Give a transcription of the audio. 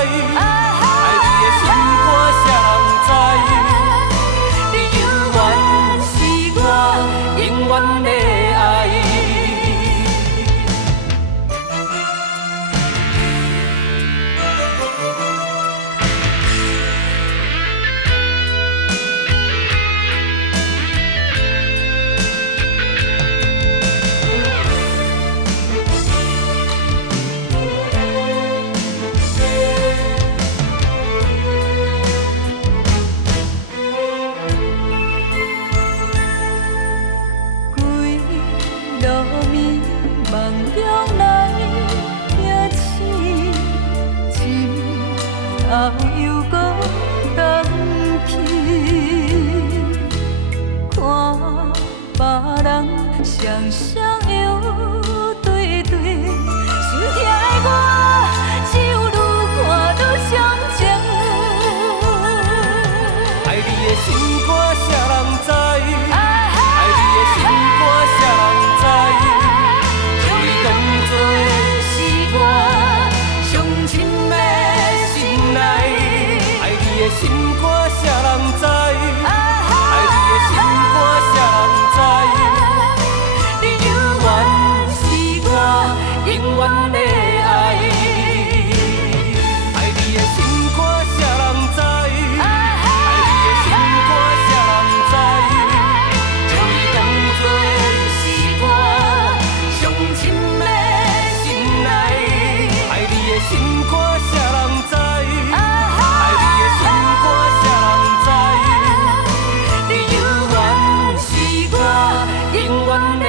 爱你的心肝谁人知？你永远是我永远的爱。后又搁等去，看别人双双摇对对，心痛的我只有愈看愈伤情。爱你的心肝谁人知？爱你的心肝谁人知？将你当作是我上深的心内。爱你的心肝谁人知？爱你的心肝谁人知？你永远是我永远的爱。爱你的心肝谁人知？爱你的心肝谁人知？将你当作是我上深的心内。爱你的心肝谁人知？爱你的心肝谁人知？你永远是我永远的。